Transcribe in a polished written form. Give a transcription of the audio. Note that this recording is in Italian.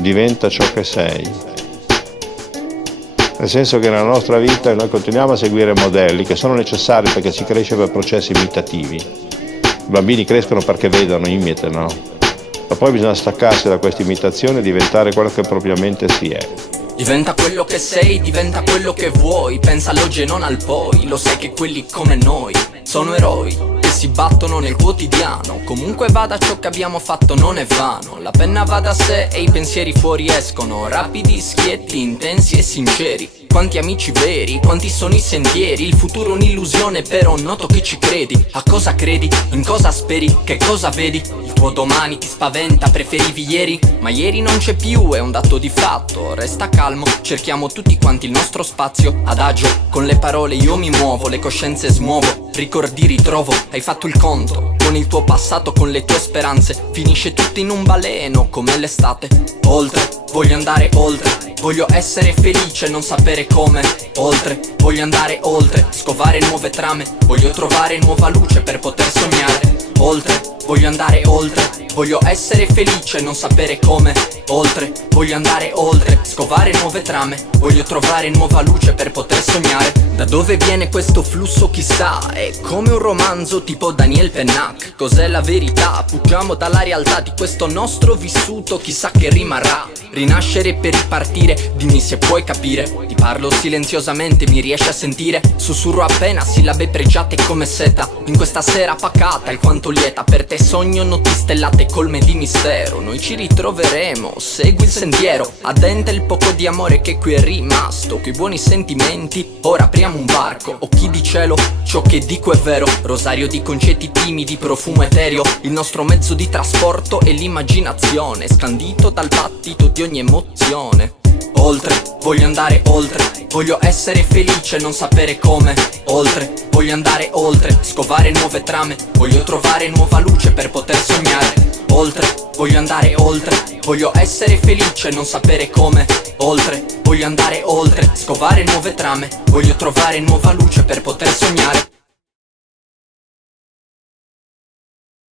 diventa ciò che sei. Nel senso che nella nostra vita noi continuiamo a seguire modelli che sono necessari perché si cresce per processi imitativi. I bambini crescono perché vedono, imitano, ma poi bisogna staccarsi da questa imitazione e diventare quello che propriamente si è. Diventa quello che sei, diventa quello che vuoi. Pensa all'oggi e non al poi. Lo sai che quelli come noi sono eroi che si battono nel quotidiano. Comunque vada, ciò che abbiamo fatto non è vano. La penna va da sé e i pensieri fuori escono, rapidi, schietti, intensi e sinceri. Quanti amici veri, quanti sono i sentieri. Il futuro è un'illusione, però noto che ci credi. A cosa credi? In cosa speri? Che cosa vedi? Il tuo domani ti spaventa, preferivi ieri? Ma ieri non c'è più, è un dato di fatto. Resta calmo, cerchiamo tutti quanti il nostro spazio. Adagio, con le parole io mi muovo, le coscienze smuovo. Ricordi ritrovo, hai fatto il conto con il tuo passato, con le tue speranze. Finisce tutto in un baleno, come l'estate. Oltre, voglio andare oltre. Voglio essere felice, non sapere come. Oltre, voglio andare oltre. Scovare nuove trame. Voglio trovare nuova luce per poter sognare. Oltre, voglio andare oltre. Voglio essere felice, non sapere come. Oltre, voglio andare oltre. Scovare nuove trame. Voglio trovare nuova luce per poter sognare. Da dove viene questo flusso chissà. È come un romanzo tipo Daniel Pennac. Cos'è la verità? Fuggiamo dalla realtà di questo nostro vissuto. Chissà che rimarrà. Rinascere per ripartire, dimmi se puoi capire. Ti parlo silenziosamente, mi riesci a sentire? Sussurro appena sillabe pregiate come seta. In questa sera pacata, alquanto lieta. Per te sogno notti stellate colme di mistero. Noi ci ritroveremo, segui il sentiero. Addenta il poco di amore che qui è rimasto. Coi buoni sentimenti, ora apriamo un varco. Occhi di cielo, ciò che dico è vero. Rosario di concetti timidi, profumo etereo. Il nostro mezzo di trasporto è l'immaginazione, scandito dal battito di ogni emozione. Oltre, voglio andare oltre. Voglio essere felice, non sapere come. Oltre, voglio andare oltre. Scovare nuove trame. Voglio trovare nuova luce per poter sognare. Oltre, voglio andare oltre. Voglio essere felice, non sapere come. Oltre, voglio andare oltre. Scovare nuove trame. Voglio trovare nuova luce per poter sognare.